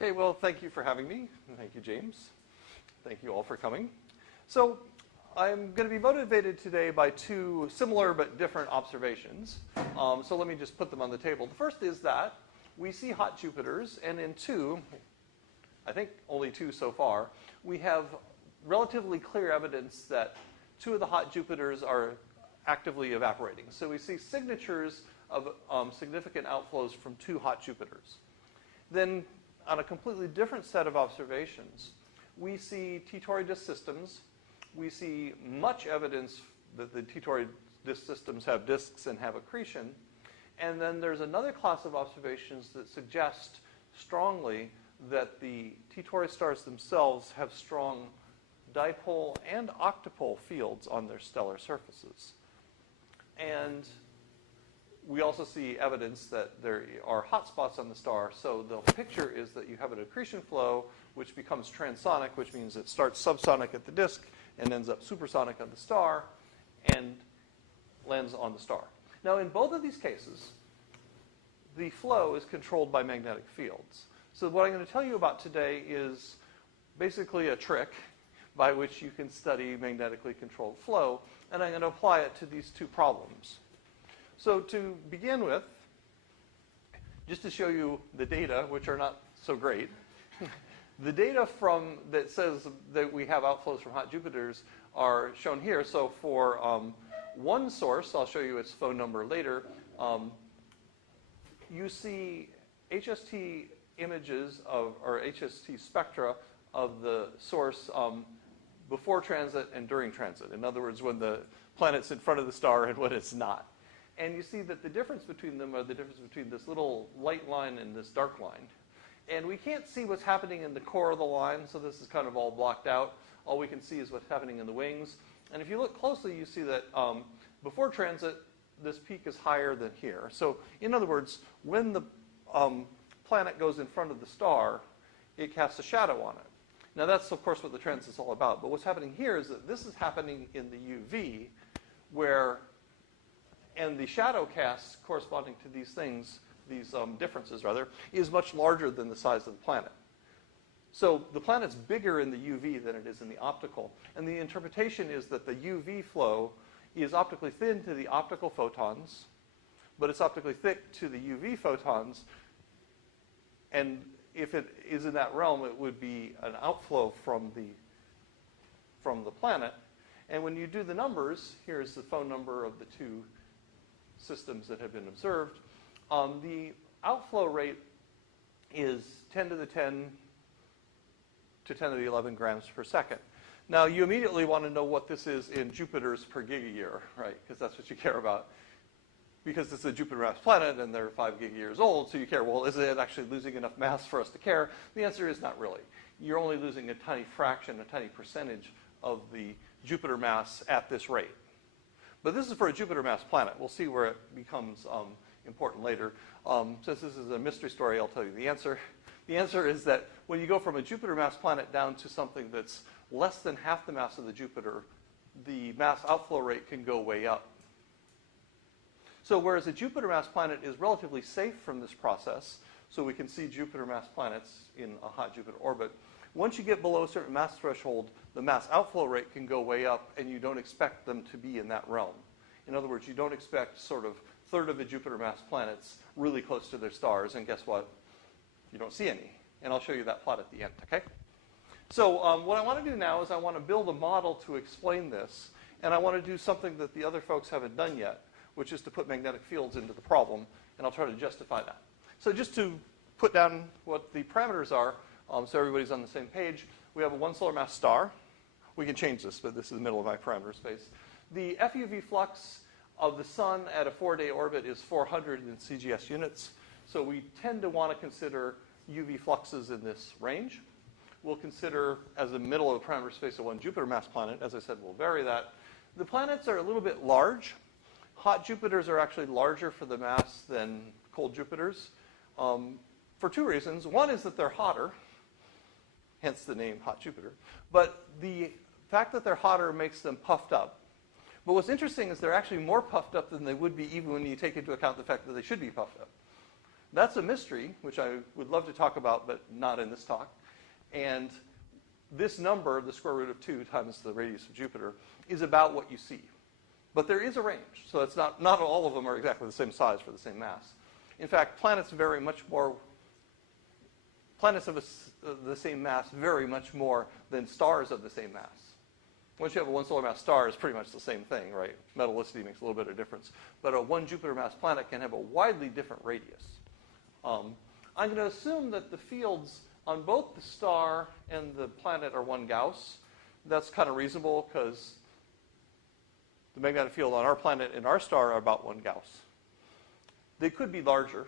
Okay, well, thank you for having me. Thank you, James. Thank you all for coming. So I'm going to be motivated today by two similar but different observations. So let me just put them on the table. The first is that we see hot Jupiters, and in two, I think only two so far, we have relatively clear evidence that two of the hot Jupiters are actively evaporating. So we see signatures of significant outflows from two hot Jupiters. Then, on a completely different set of observations, we see T Tauri disk systems. We see much evidence that the T Tauri disk systems have disks and have accretion. And then there's another class of observations that suggest strongly that the T Tauri stars themselves have strong dipole and octupole fields on their stellar surfaces. And we also see evidence that there are hotspots on the star. So the picture is that you have an accretion flow which becomes transonic, which means it starts subsonic at the disk and ends up supersonic on the star and lands on the star. Now, in both of these cases, the flow is controlled by magnetic fields. So what I'm going to tell you about today is basically a trick by which you can study magnetically controlled flow, and I'm going to apply it to these two problems. So to begin with, just to show you the data, which are not so great, the data that says that we have outflows from hot Jupiters are shown here. So for one source, I'll show you its phone number later, you see HST images or HST spectra of the source before transit and during transit. In other words, when the planet's in front of the star and when it's not. And you see that the difference between them are the difference between this little light line and this dark line. And we can't see what's happening in the core of the line, so this is kind of all blocked out. All we can see is what's happening in the wings. And if you look closely, you see that before transit, this peak is higher than here. So in other words, when the planet goes in front of the star, it casts a shadow on it. Now that's, of course, what the transit is all about. But what's happening here is that this is happening in the UV, and the shadow cast corresponding to these things, these differences rather, is much larger than the size of the planet. So the planet's bigger in the UV than it is in the optical. And the interpretation is that the UV flow is optically thin to the optical photons, but it's optically thick to the UV photons. And if it is in that realm, it would be an outflow from the planet. And when you do the numbers, here's the phone number of the two systems that have been observed. The outflow rate is 10 to the 10 to 10 to the 11 grams per second. Now, you immediately want to know what this is in Jupiters per gigayear, right? Because that's what you care about. Because it's a Jupiter mass planet and they're 5 gigayears old, so you care, well, is it actually losing enough mass for us to care? The answer is not really. You're only losing a tiny fraction, a tiny percentage of the Jupiter mass at this rate. But this is for a Jupiter mass planet. We'll see where it becomes important later. Since this is a mystery story, I'll tell you the answer. The answer is that when you go from a Jupiter mass planet down to something that's less than half the mass of the Jupiter, the mass outflow rate can go way up. So whereas a Jupiter mass planet is relatively safe from this process, so we can see Jupiter mass planets in a hot Jupiter orbit, once you get below a certain mass threshold, the mass outflow rate can go way up, and you don't expect them to be in that realm. In other words, you don't expect sort of third of the Jupiter mass planets really close to their stars, and guess what? You don't see any. And I'll show you that plot at the end, okay? So what I want to do now is I want to build a model to explain this, and I want to do something that the other folks haven't done yet, which is to put magnetic fields into the problem, and I'll try to justify that. So just to put down what the parameters are, so everybody's on the same page, we have a 1 solar mass star. We can change this, but this is the middle of my parameter space. The FUV flux of the sun at a 4-day orbit is 400 in CGS units. So we tend to want to consider UV fluxes in this range. We'll consider, as the middle of the parameter space, of one Jupiter mass planet. As I said, we'll vary that. The planets are a little bit large. Hot Jupiters are actually larger for the mass than cold Jupiters for two reasons. One is that they're hotter, hence the name hot Jupiter. But the fact that they're hotter makes them puffed up. But what's interesting is they're actually more puffed up than they would be even when you take into account the fact that they should be puffed up. That's a mystery, which I would love to talk about, but not in this talk. And this number, the square root of 2 times the radius of Jupiter, is about what you see. But there is a range, so it's not all of them are exactly the same size for the same mass. In fact, planets of the same mass vary much more than stars of the same mass. Once you have a one solar mass star, it's pretty much the same thing, right? Metallicity makes a little bit of difference. But a one Jupiter mass planet can have a widely different radius. I'm going to assume that the fields on both the star and the planet are 1 Gauss. That's kind of reasonable because the magnetic field on our planet and our star are about 1 Gauss. They could be larger,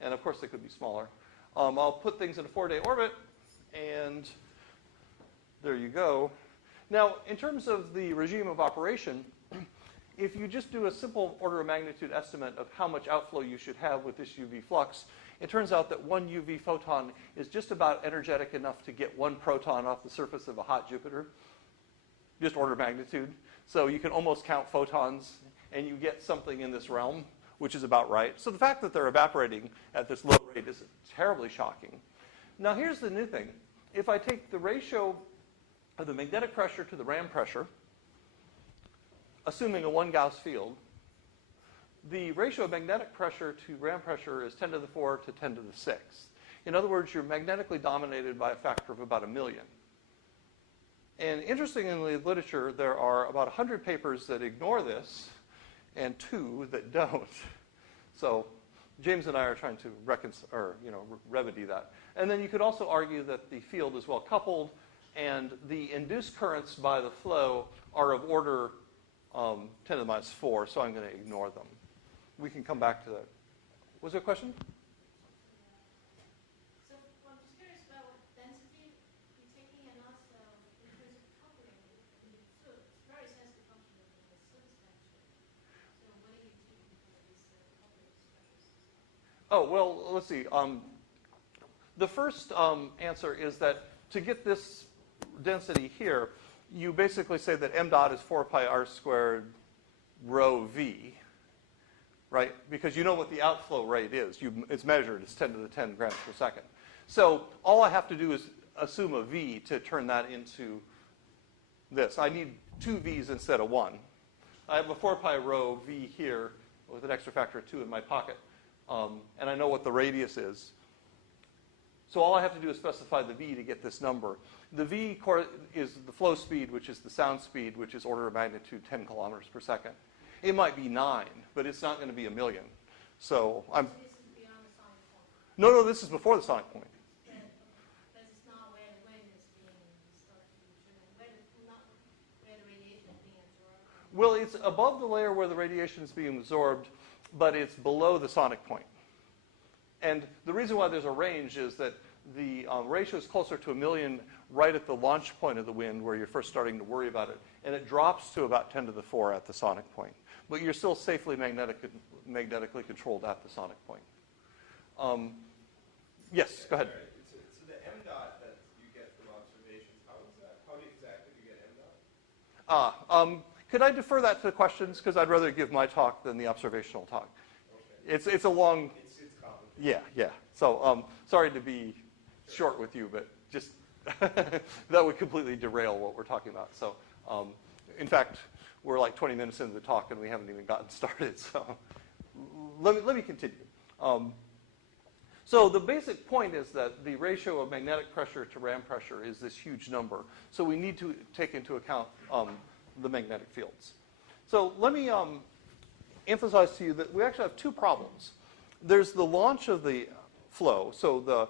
and of course they could be smaller. I'll put things in a 4-day orbit, and there you go. Now, in terms of the regime of operation, if you just do a simple order of magnitude estimate of how much outflow you should have with this UV flux, it turns out that 1 UV photon is just about energetic enough to get 1 proton off the surface of a hot Jupiter, just order of magnitude. So you can almost count photons, and you get something in this realm, which is about right. So the fact that they're evaporating at this low rate is terribly shocking. Now here's the new thing. If I take the ratio of the magnetic pressure to the Ram pressure, assuming a 1 Gauss field, the ratio of magnetic pressure to Ram pressure is 10 to the 4 to 10 to the 6. In other words, you're magnetically dominated by a factor of about 1 million. And interestingly, in the literature, there are about 100 papers that ignore this and 2 that don't. So James and I are trying to remedy that. And then you could also argue that the field is well coupled, and the induced currents by the flow are of order 10 to the minus 4, so I'm going to ignore them. We can come back to that. Was there a question? So I'm just curious about what density you're taking, and also in terms of coupling in the fluid. It's very sensitive function of the surface temperature. So what are you taking for these coupling structures? Oh, well, let's see. The first answer is that to get this density here, you basically say that m dot is 4 pi r squared rho v, right? Because you know what the outflow rate is. It's measured. It's 10 to the 10 grams per second. So all I have to do is assume a v to turn that into this. I need 2 v's instead of 1. I have a 4 pi rho v here with an extra factor of 2 in my pocket. And I know what the radius is. So all I have to do is specify the v to get this number. The v is the flow speed, which is the sound speed, which is order of magnitude 10 kilometers per second. It might be 9, but it's not going to be 1 million. So I'm. So this is beyond the sonic point. No, this is before the sonic point. But it's not where the wind is being started to determine, not where the radiation is being absorbed. Well, it's above the layer where the radiation is being absorbed, but it's below the sonic point. And the reason why there's a range is that the ratio is closer to 1 million right at the launch point of the wind where you're first starting to worry about it. And it drops to about 10 to the 4 at the sonic point. But you're still safely magnetically controlled at the sonic point. Yes, go ahead. So the m dot that you get from observations, how is that? How exactly do you get m dot? Could I defer that to the questions? Because I'd rather give my talk than the observational talk. Okay. It's a long... It's complicated. Yeah. So sorry to be short with you, but just that would completely derail what we're talking about. So in fact, we're like 20 minutes into the talk and we haven't even gotten started. So let me continue. So the basic point is that the ratio of magnetic pressure to Ram pressure is this huge number. So we need to take into account the magnetic fields. So let me emphasize to you that we actually have 2 problems. There's the launch of the flow, so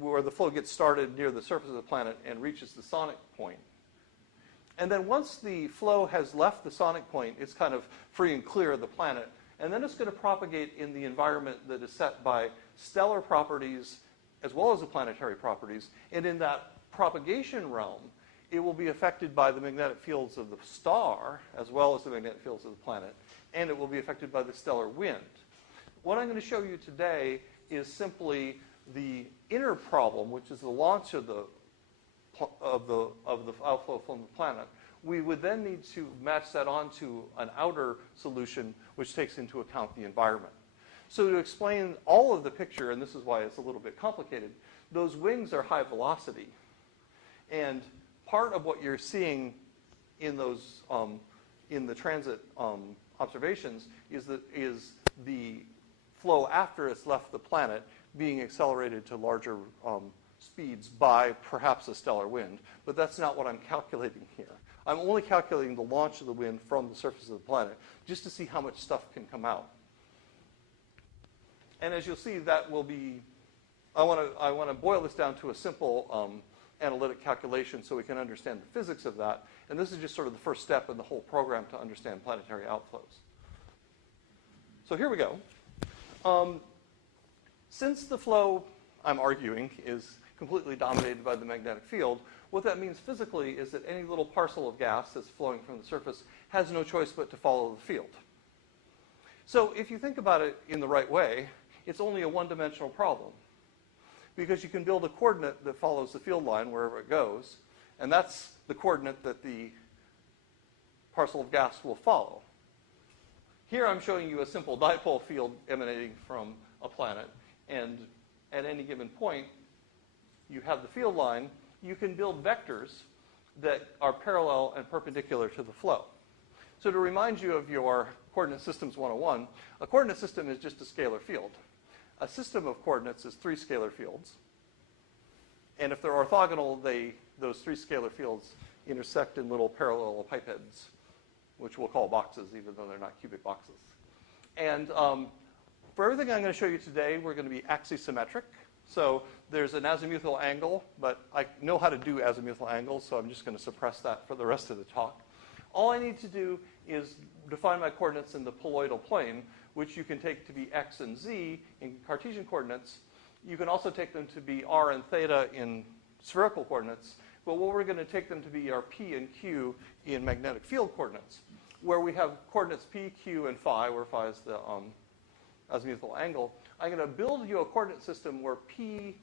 where the flow gets started near the surface of the planet and reaches the sonic point. And then once the flow has left the sonic point, it's kind of free and clear of the planet. And then it's going to propagate in the environment that is set by stellar properties as well as the planetary properties. And in that propagation realm, it will be affected by the magnetic fields of the star as well as the magnetic fields of the planet. And it will be affected by the stellar wind. What I'm going to show you today is simply the inner problem, which is the launch of the outflow from the planet. We would then need to match that onto an outer solution which takes into account the environment. So to explain all of the picture, and this is why it's a little bit complicated, those wings are high velocity. And part of what you're seeing in those in the transit observations is the flow after it's left the planet being accelerated to larger speeds by perhaps a stellar wind. But that's not what I'm calculating here. I'm only calculating the launch of the wind from the surface of the planet just to see how much stuff can come out. And as you'll see, that will be, I want to boil this down to a simple analytic calculation so we can understand the physics of that. And this is just sort of the first step in the whole program to understand planetary outflows. So here we go. Since the flow, I'm arguing, is completely dominated by the magnetic field, what that means physically is that any little parcel of gas that's flowing from the surface has no choice but to follow the field. So if you think about it in the right way, it's only a one-dimensional problem, because you can build a coordinate that follows the field line wherever it goes, and that's the coordinate that the parcel of gas will follow. Here I'm showing you a simple dipole field emanating from a planet, and at any given point, you have the field line. You can build vectors that are parallel and perpendicular to the flow. So to remind you of your Coordinate Systems 101, a coordinate system is just a scalar field. A system of coordinates is 3 scalar fields. And if they're orthogonal, those 3 scalar fields intersect in little parallel pipeheads, which we'll call boxes, even though they're not cubic boxes. And for everything I'm going to show you today, we're going to be axisymmetric. So there's an azimuthal angle, but I know how to do azimuthal angles, so I'm just going to suppress that for the rest of the talk. All I need to do is define my coordinates in the poloidal plane, which you can take to be x and z in Cartesian coordinates. You can also take them to be r and theta in spherical coordinates. But what we're going to take them to be are p and q in magnetic field coordinates, where we have coordinates p, q, and phi, where phi is the azimuthal angle. I'm going to build you a coordinate system where p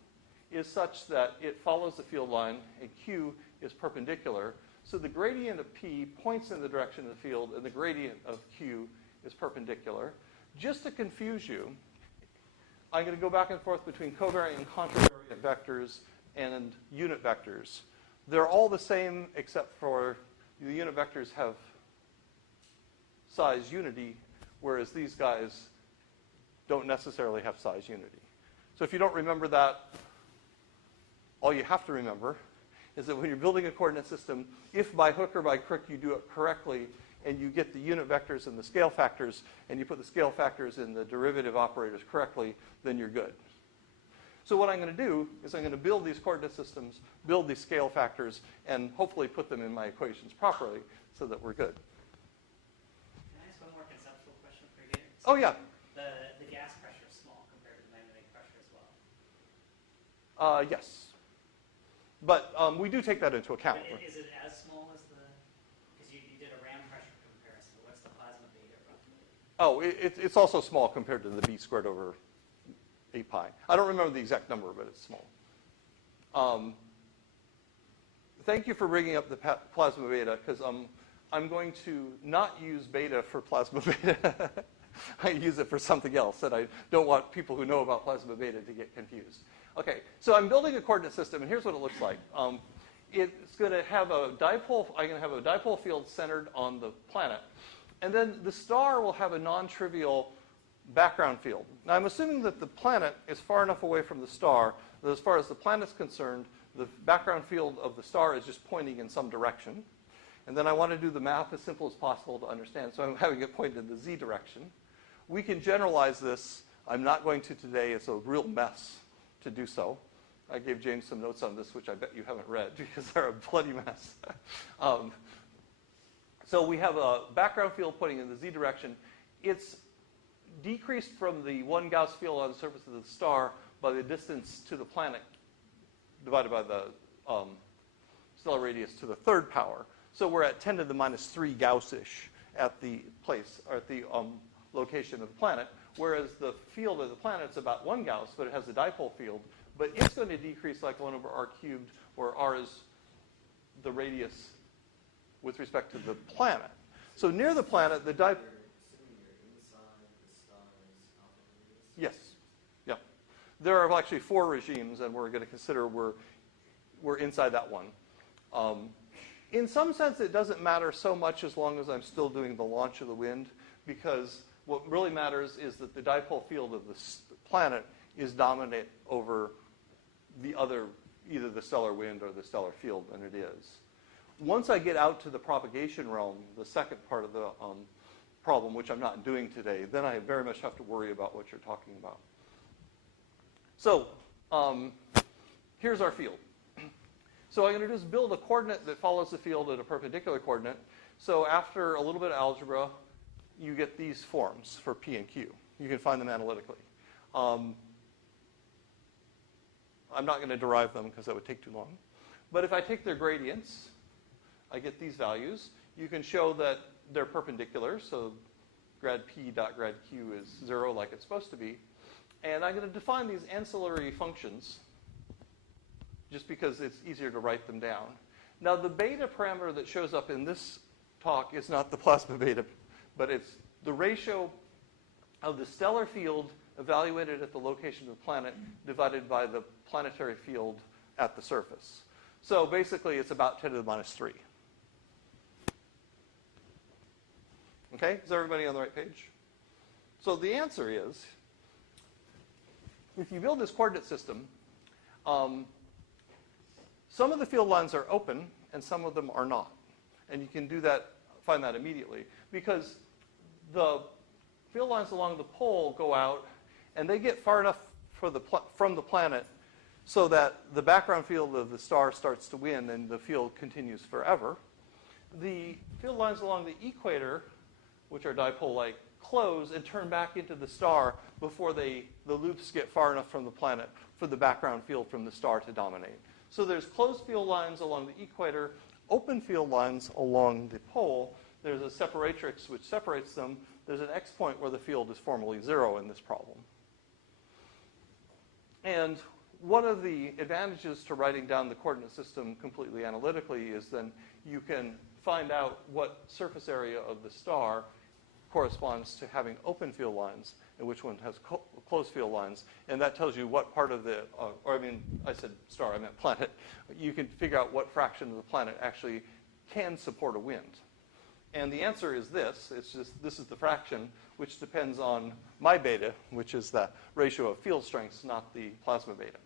is such that it follows the field line and q is perpendicular. So the gradient of p points in the direction of the field, and the gradient of q is perpendicular. Just to confuse you, I'm going to go back and forth between covariant and contravariant vectors and unit vectors. They're all the same except for the unit vectors have size unity, whereas these guys don't necessarily have size unity. So if you don't remember that, all you have to remember is that when you're building a coordinate system, if by hook or by crook you do it correctly and you get the unit vectors and the scale factors and you put the scale factors in the derivative operators correctly, then you're good. So what I'm going to do is I'm going to build these coordinate systems, build these scale factors, and hopefully put them in my equations properly so that we're good. Can I ask one more conceptual question for you? Oh, yeah. The gas pressure is small compared to the magnetic pressure as well. Yes. But we do take that into account. But is it as small as the, because you did a ram pressure comparison. What's the plasma beta roughly? Oh, it's also small compared to the b squared over 8 pi. I don't remember the exact number, but it's small. Thank you for bringing up the plasma beta, because I'm going to not use beta for plasma beta. I use it for something else, and I don't want people who know about plasma beta to get confused. Okay, so I'm building a coordinate system, and here's what it looks like. It's going to have a dipole. I'm going to have a dipole field centered on the planet, and then the star will have a non-trivial background field. Now, I'm assuming that the planet is far enough away from the star that as far as the planet's concerned, the background field of the star is just pointing in some direction. And then I want to do the math as simple as possible to understand, so I'm having it point in the z direction. We can generalize this. I'm not going to today. It's a real mess to do so. I gave James some notes on this, which I bet you haven't read, because they're a bloody mess. So we have a background field pointing in the z direction. It's decreased from the 1 Gauss field on the surface of the star by the distance to the planet divided by the stellar radius to the 3rd power. So we're at 10 to the minus 3 Gaussish at the place, or at the location of the planet, whereas the field of the planet is about 1 Gauss, but it has a dipole field. But it's going to decrease like 1 over r cubed, where r is the radius with respect to the planet. So near the planet, the dipole... There are actually 4 regimes, and we're going to consider we're inside that one. In some sense, it doesn't matter so much as long as I'm still doing the launch of the wind, because what really matters is that the dipole field of the planet is dominant over the other, either the stellar wind or the stellar field, and it is. Once I get out to the propagation realm, the second part of the problem, which I'm not doing today, then I very much have to worry about what you're talking about. So here's our field. So I'm going to just build a coordinate that follows the field at a perpendicular coordinate. So after a little bit of algebra, you get these forms for P and Q. You can find them analytically. I'm not going to derive them because that would take too long. But if I take their gradients, I get these values. You can show that they're perpendicular. So grad P dot grad Q is 0 like it's supposed to be. And I'm going to define these ancillary functions just because it's easier to write them down. Now, the beta parameter that shows up in this talk is not the plasma beta, but it's the ratio of the stellar field evaluated at the location of the planet divided by the planetary field at the surface. So basically, it's about 10 to the minus 3. Okay? Is everybody on the right page? So the answer is, if you build this coordinate system, some of the field lines are open and some of them are not. And you can do that, find that immediately. Because the field lines along the pole go out and they get far enough from the planet so that the background field of the star starts to win and the field continues forever. The field lines along the equator, which are dipole-like, close and turn back into the star before the loops get far enough from the planet for the background field from the star to dominate. So there's closed field lines along the equator, open field lines along the pole. There's a separatrix which separates them. There's an X point where the field is formally 0 in this problem. And one of the advantages to writing down the coordinate system completely analytically is then you can find out what surface area of the star corresponds to having open field lines and which one has closed field lines. And that tells you what part of the, I said star, I meant planet. You can figure out what fraction of the planet actually can support a wind. And the answer is this. It's just, this is the fraction, which depends on my beta, which is the ratio of field strengths, not the plasma beta.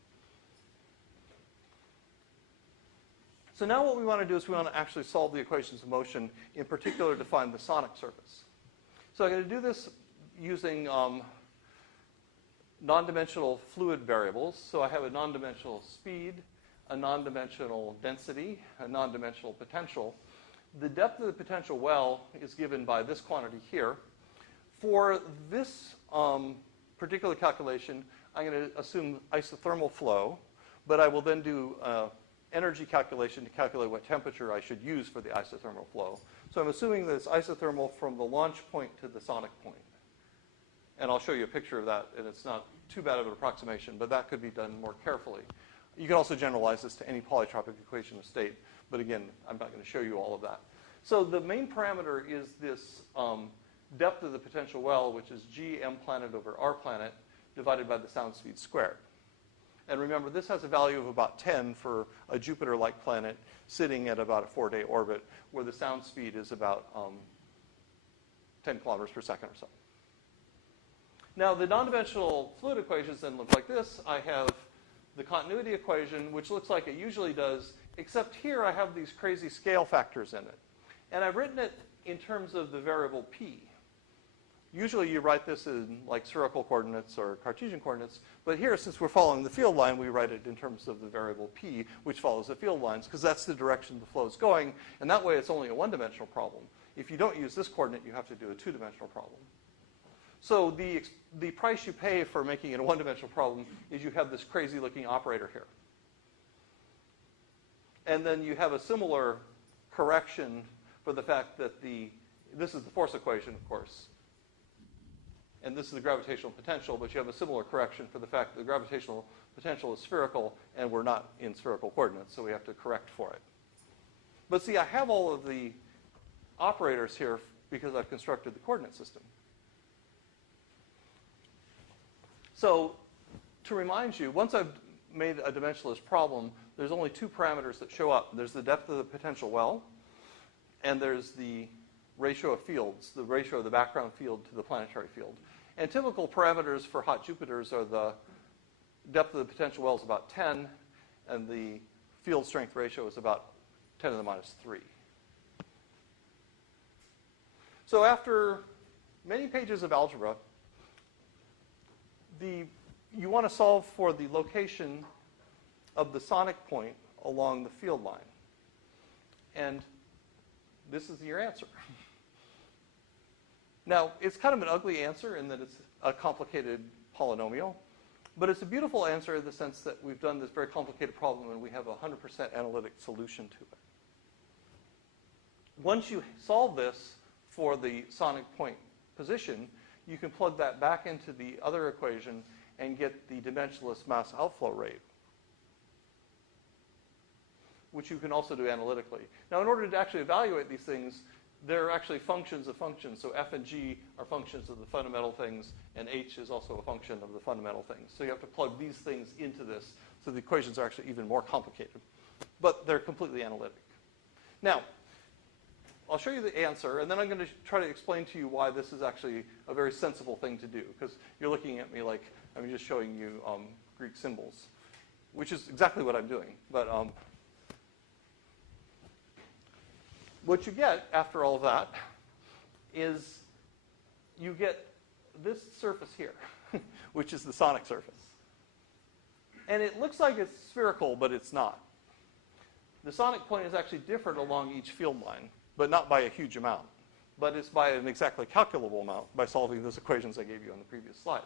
So now what we want to do is we want to actually solve the equations of motion, in particular define the sonic surface. So I'm going to do this using non-dimensional fluid variables. So I have a non-dimensional speed, a non-dimensional density, a non-dimensional potential. The depth of the potential well is given by this quantity here. For this particular calculation, I'm going to assume isothermal flow, but I will then do energy calculation to calculate what temperature I should use for the isothermal flow. So I'm assuming that it's isothermal from the launch point to the sonic point. And I'll show you a picture of that, and it's not too bad of an approximation, but that could be done more carefully. You can also generalize this to any polytropic equation of state, but again, I'm not going to show you all of that. So the main parameter is this depth of the potential well, which is g m planet over r planet, divided by the sound speed squared. And remember, this has a value of about 10 for a Jupiter-like planet sitting at about a 4-day orbit, where the sound speed is about 10 kilometers per second or so. Now, the non-dimensional fluid equations then look like this. I have the continuity equation, which looks like it usually does, except here I have these crazy scale factors in it. And I've written it in terms of the variable p. Usually you write this in like spherical coordinates or Cartesian coordinates, but here, since we're following the field line, we write it in terms of the variable p, which follows the field lines, because that's the direction the flow is going, and that way it's only a one-dimensional problem. If you don't use this coordinate, you have to do a two-dimensional problem. So the price you pay for making it a one-dimensional problem is you have this crazy-looking operator here. And then you have a similar correction for the fact that this is the force equation, of course, and this is the gravitational potential, but you have a similar correction for the fact that the gravitational potential is spherical, and we're not in spherical coordinates, so we have to correct for it. But see, I have all of the operators here because I've constructed the coordinate system. So to remind you, once I've made a dimensionless problem, there's only two parameters that show up. There's the depth of the potential well, and there's the ratio of fields, the ratio of the background field to the planetary field. And typical parameters for hot Jupiters are the depth of the potential well is about 10, and the field strength ratio is about 10 to the minus 3. So after many pages of algebra, you want to solve for the location of the sonic point along the field line. And this is your answer. Now, it's kind of an ugly answer in that it's a complicated polynomial, but it's a beautiful answer in the sense that we've done this very complicated problem and we have a 100% analytic solution to it. Once you solve this for the sonic point position, you can plug that back into the other equation and get the dimensionless mass outflow rate, which you can also do analytically. Now, in order to actually evaluate these things, they're actually functions of functions. So f and g are functions of the fundamental things, and h is also a function of the fundamental things. So you have to plug these things into this, so the equations are actually even more complicated. But they're completely analytic. Now, I'll show you the answer, and then I'm going to try to explain to you why this is actually a very sensible thing to do, because you're looking at me like I'm just showing you Greek symbols, which is exactly what I'm doing. But what you get after all of that is you get this surface here, which is the sonic surface. And it looks like it's spherical, but it's not. The sonic point is actually different along each field line, but not by a huge amount. But it's by an exactly calculable amount by solving those equations I gave you on the previous slide.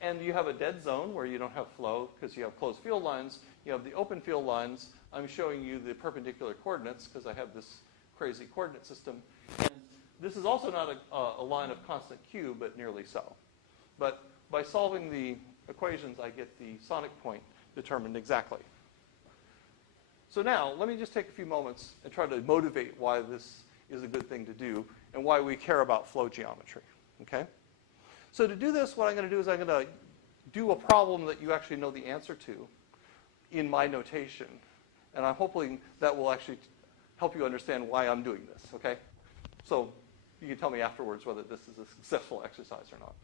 And you have a dead zone where you don't have flow because you have closed field lines. You have the open field lines. I'm showing you the perpendicular coordinates because I have this crazy coordinate system. And this is also not a line of constant q, but nearly so. But by solving the equations, I get the sonic point determined exactly. So now, let me just take a few moments and try to motivate why this is a good thing to do and why we care about flow geometry, okay? So to do this, what I'm going to do is I'm going to do a problem that you actually know the answer to in my notation. And I'm hoping that will actually help you understand why I'm doing this, okay? So you can tell me afterwards whether this is a successful exercise or not.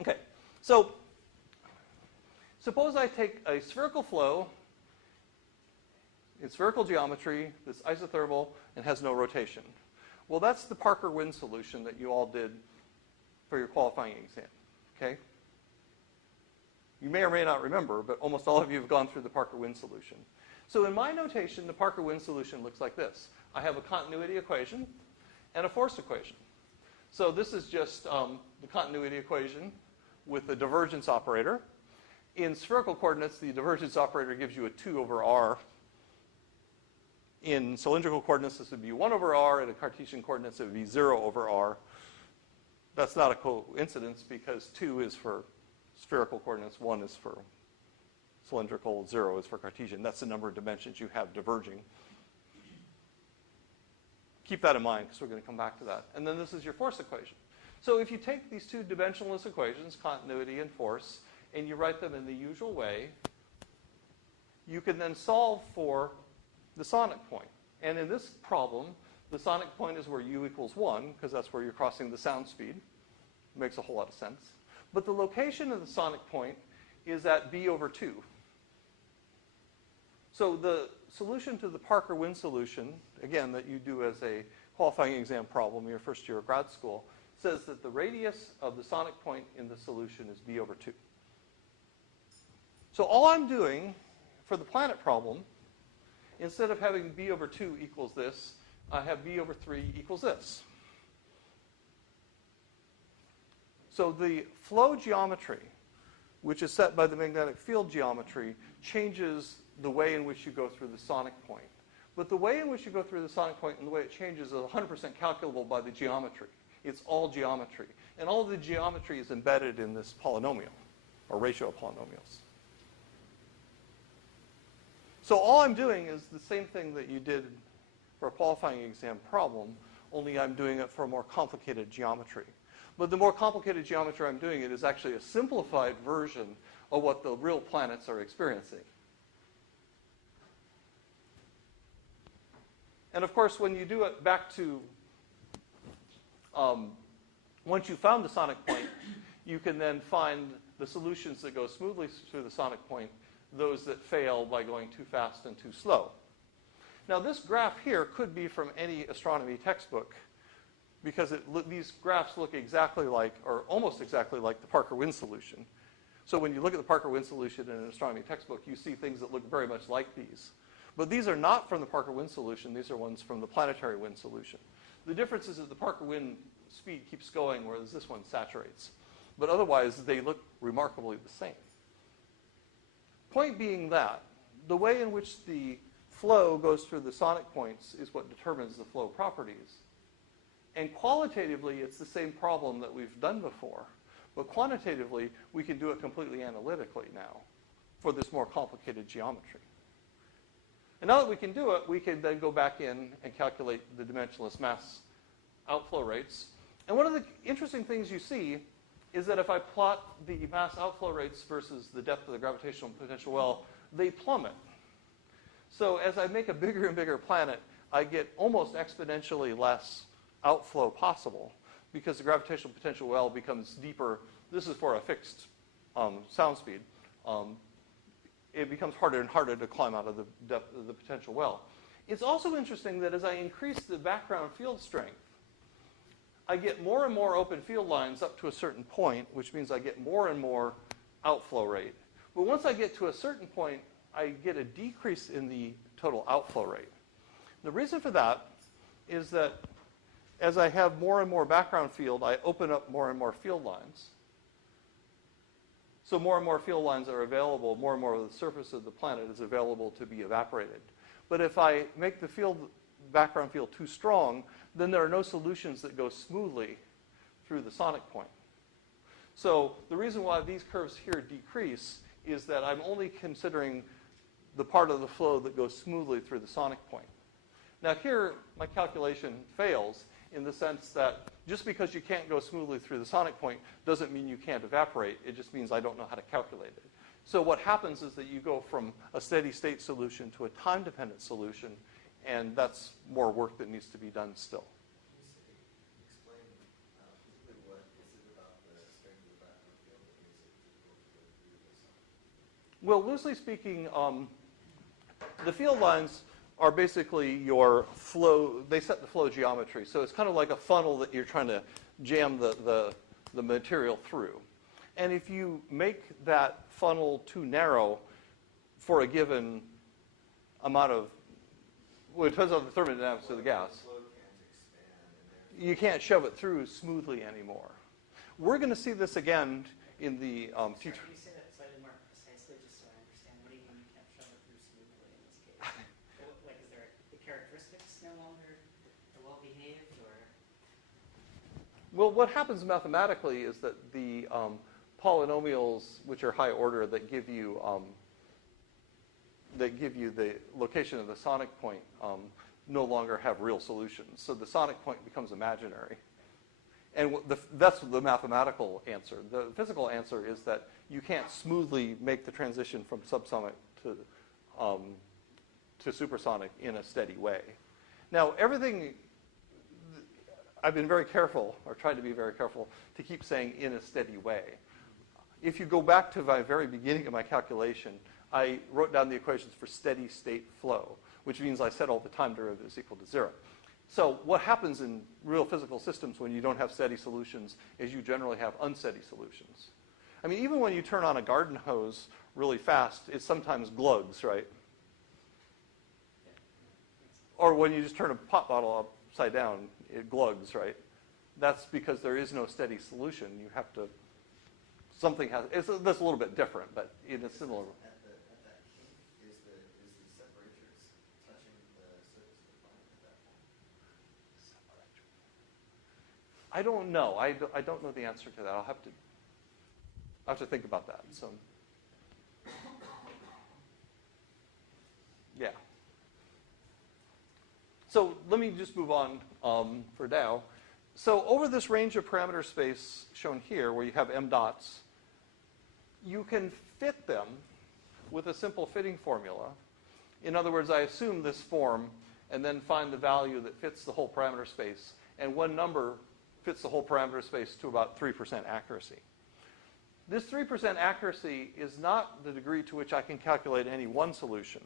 Okay, so suppose I take a spherical flow in spherical geometry that's isothermal and has no rotation. Well, that's the Parker-Winn solution that you all did for your qualifying exam, okay? You may or may not remember, but almost all of you have gone through the Parker-Winn solution. So in my notation, the Parker-Winn solution looks like this. I have a continuity equation and a force equation. So this is just the continuity equation with the divergence operator. In spherical coordinates, the divergence operator gives you a 2 over r. In cylindrical coordinates, this would be 1 over r. And in Cartesian coordinates, it would be 0 over r. That's not a coincidence because 2 is for spherical coordinates, 1 is for cylindrical, 0 is for Cartesian. That's the number of dimensions you have diverging. Keep that in mind because we're going to come back to that. And then this is your force equation. So if you take these two dimensionless equations, continuity and force, and you write them in the usual way, you can then solve for the sonic point. And in this problem, the sonic point is where u equals 1, because that's where you're crossing the sound speed. It makes a whole lot of sense. But the location of the sonic point is at b over 2. So the solution to the Parker-Winn solution, again, that you do as a qualifying exam problem in your first year of grad school, says that the radius of the sonic point in the solution is b over 2. So all I'm doing for the planet problem, instead of having b over 2 equals this, I have b over 3 equals this. So the flow geometry, which is set by the magnetic field geometry, changes the way in which you go through the sonic point. But the way in which you go through the sonic point and the way it changes is 100% calculable by the geometry. It's all geometry. And all of the geometry is embedded in this polynomial, or ratio of polynomials. So all I'm doing is the same thing that you did for a qualifying exam problem, only I'm doing it for a more complicated geometry. But the more complicated geometry I'm doing, it is actually a simplified version of what the real planets are experiencing. And of course, when you do it back to, once you found the sonic point, you can then find the solutions that go smoothly through the sonic point, those that fail by going too fast and too slow. Now, this graph here could be from any astronomy textbook, because these graphs look exactly like, or almost exactly like, the Parker-Wind solution. So when you look at the Parker-Wind solution in an astronomy textbook, you see things that look very much like these. But these are not from the Parker-Wind solution. These are ones from the Planetary Wind solution. The difference is that the Parker-Wind speed keeps going, whereas this one saturates. But otherwise, they look remarkably the same. Point being that the way in which the flow goes through the sonic points is what determines the flow properties. And qualitatively, it's the same problem that we've done before. But quantitatively, we can do it completely analytically now for this more complicated geometry. And now that we can do it, we can then go back in and calculate the dimensionless mass outflow rates. And one of the interesting things you see is that if I plot the mass outflow rates versus the depth of the gravitational potential well, they plummet. So as I make a bigger and bigger planet, I get almost exponentially less outflow possible because the gravitational potential well becomes deeper. This is for a fixed sound speed. It becomes harder and harder to climb out of the depth of the potential well. It's also interesting that as I increase the background field strength, I get more and more open field lines up to a certain point, which means I get more and more outflow rate. But once I get to a certain point, I get a decrease in the total outflow rate. The reason for that is that as I have more and more background field, I open up more and more field lines. So more and more field lines are available, more and more of the surface of the planet is available to be evaporated. But if I make the background field too strong, then there are no solutions that go smoothly through the sonic point. So the reason why these curves here decrease is that I'm only considering the part of the flow that goes smoothly through the sonic point. Now here, my calculation fails in the sense that just because you can't go smoothly through the sonic point doesn't mean you can't evaporate. It just means I don't know how to calculate it. So what happens is that you go from a steady state solution to a time-dependent solution, and that's more work that needs to be done still. Can you explain physically what is it about the strength of the background field that makes it difficult to go through the sonic? Well, loosely speaking, the field lines are basically your flow. They set the flow geometry. So it's kind of like a funnel that you're trying to jam the material through. And if you make that funnel too narrow for a given amount of, well, it depends on the thermodynamics of the gas. The flow can't expand, and You can't shove it through smoothly anymore. We're going to see this again in the future. Can you say that slightly more precisely, just so I understand? What do you mean you can't shove it through smoothly in this case? Like, is there the characteristics no longer well behaved, or? Well, what happens mathematically is that the polynomials, which are high order, that give you the location of the sonic point, no longer have real solutions. So the sonic point becomes imaginary. And that's the mathematical answer. The physical answer is that you can't smoothly make the transition from subsonic to supersonic in a steady way. Now, everything, I've been very careful, or tried to be very careful, to keep saying in a steady way. If you go back to my very beginning of my calculation, I wrote down the equations for steady state flow, which means I set all the time derivatives equal to 0. So what happens in real physical systems when you don't have steady solutions is you generally have unsteady solutions. I mean, even when you turn on a garden hose really fast, it sometimes glugs, right? Or when you just turn a pop bottle upside down, it glugs, right? That's because there is no steady solution. You have to, that's a little bit different, but in a similar way. at that kink, is the separators touching the surface of the planet at that point? I don't know. I don't know the answer to that. I'll have to think about that. So, yeah. So let me just move on for now. So over this range of parameter space shown here, where you have m dots, you can fit them with a simple fitting formula. In other words, I assume this form and then find the value that fits the whole parameter space. And one number fits the whole parameter space to about 3% accuracy. This 3% accuracy is not the degree to which I can calculate any one solution.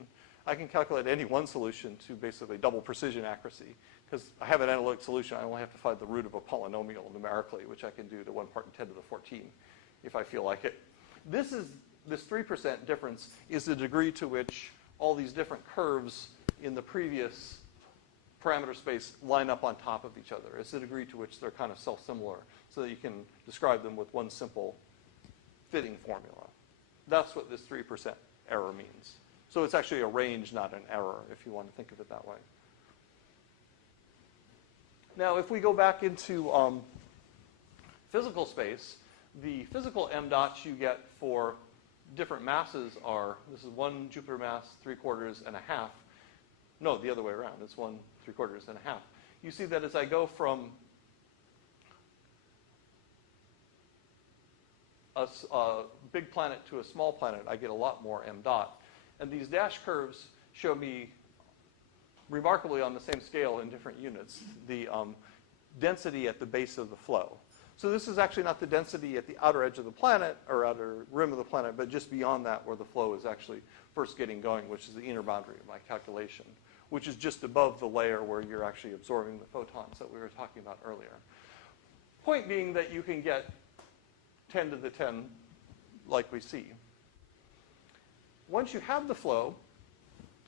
I can calculate any one solution to basically double precision accuracy. Because I have an analytic solution, I only have to find the root of a polynomial numerically, which I can do to 1 part in 10 to the 14 if I feel like it. This 3% difference is the degree to which all these different curves in the previous parameter space line up on top of each other. It's the degree to which they're kind of self-similar, so that you can describe them with one simple fitting formula. That's what this 3% error means. So it's actually a range, not an error, if you want to think of it that way. Now, if we go back into physical space, the physical m dots you get for different masses are, this is 1 Jupiter mass, 3/4 and a half. No, the other way around. It's 1 3/4 and a half. You see that as I go from a big planet to a small planet, I get a lot more m dot. And these dash curves show me, remarkably on the same scale in different units, the density at the base of the flow. So this is actually not the density at the outer edge of the planet, or outer rim of the planet, but just beyond that where the flow is actually first getting going, which is the inner boundary of my calculation, which is just above the layer where you're actually absorbing the photons that we were talking about earlier. Point being that you can get 10 to the 10 like we see. Once you have the flow,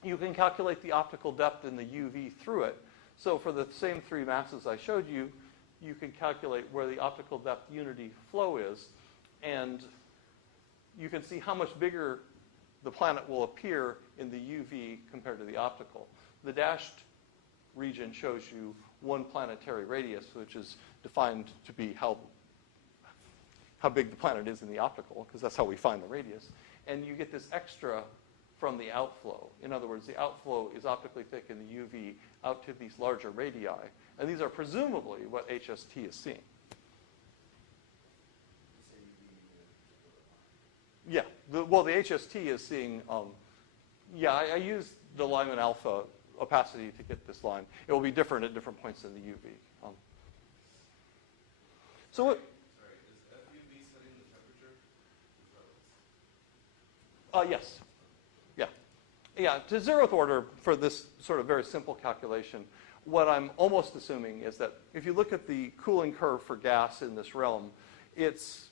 you can calculate the optical depth in the UV through it. So for the same 3 masses I showed you, you can calculate where the optical depth unity flow is, and you can see how much bigger the planet will appear in the UV compared to the optical. The dashed region shows you 1 planetary radius, which is defined to be how big the planet is in the optical, because that's how we find the radius. And you get this extra from the outflow. In other words, the outflow is optically thick in the UV out to these larger radii. And these are presumably what HST is seeing. Yeah, the HST is seeing, I use the Lyman alpha opacity to get this line. It will be different at different points in the UV. So what? Sorry, is FUV setting the temperature? Yes. Yeah, to 0th order for this sort of very simple calculation, what I'm almost assuming is that if you look at the cooling curve for gas in this realm, it